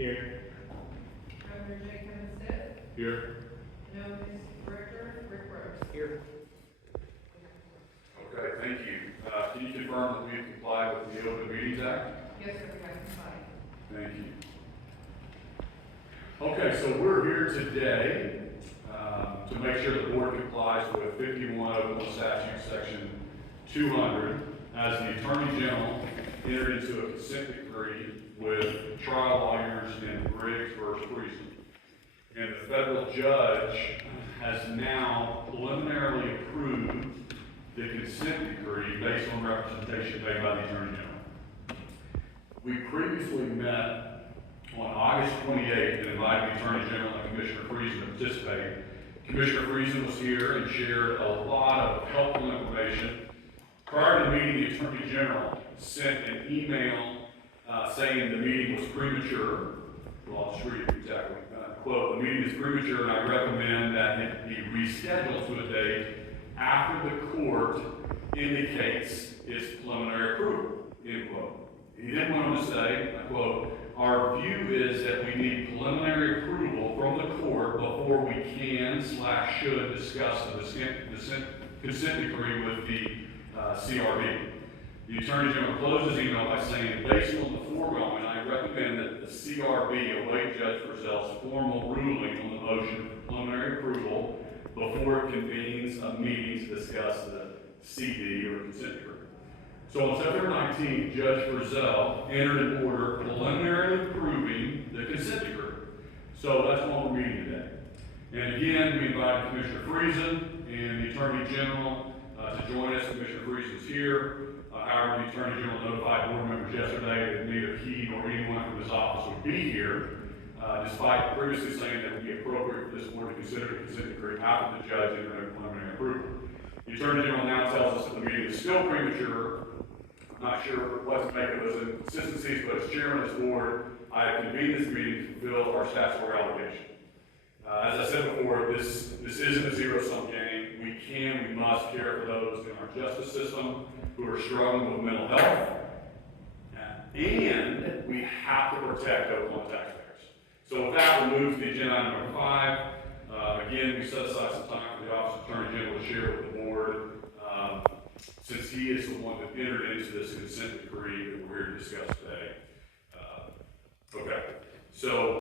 Here. Reverend J. Kevin Stitt. Here. Notice Director Rick Rose. Here. Okay, thank you. Can you confirm that we have complied with the Open Meetings Act? Yes, sir, we have complied. Thank you. Okay, so we're here today to make sure the board complies with 51 Oklahoma Statute Section 200 as the Attorney General entered into a consent decree with trial lawyers in Briggs v. Friesen. And the federal judge has now preliminarily approved the consent decree based on representation made by the Attorney General. We previously met on August 28th and invited the Attorney General and Commissioner Friesen to participate. Commissioner Friesen was here and shared a lot of helpful information. Prior to the meeting, the Attorney General sent an email saying the meeting was premature. Well, I'll just read it exactly. Quote, "The meeting is premature and I recommend that it be rescheduled to a date after the court indicates its preliminary approval," end quote. He then went on to say, I quote, "Our view is that we need preliminary approval from the court before we can/should discuss the consent decree with the CRB. The Attorney General closed his email by saying, "Based on the foregoing, I recommend that the CRB await Judge Purcell's formal ruling on the motion for preliminary approval before it convenes a meeting to discuss the CD or consent decree." So on September 19th, Judge Purcell entered an order preliminarily approving the consent decree. So that's what we're meeting today. And again, we invited Commissioner Friesen and the Attorney General to join us. Commissioner Friesen's here. However, the Attorney General notified board members yesterday that neither he nor anyone from his office would be here, despite previously saying that it would be appropriate for this board to consider the consent decree after the judge entered a preliminary approval. The Attorney General now tells us that the meeting is still premature. I'm not sure what to make of those inconsistencies, but as chairman of this board, I have convened this meeting to fulfill our statutory obligation. As I said before, this isn't a zero-sum game. We must care for those in our justice system who are struggling with mental health, and we have to protect Oklahoma taxpayers. So with that, we'll move to the agenda item number 5. Again, we set aside some time for the Office of Attorney General to share with the board, since he is the one that entered into this consent decree that we're here to discuss today. Okay, so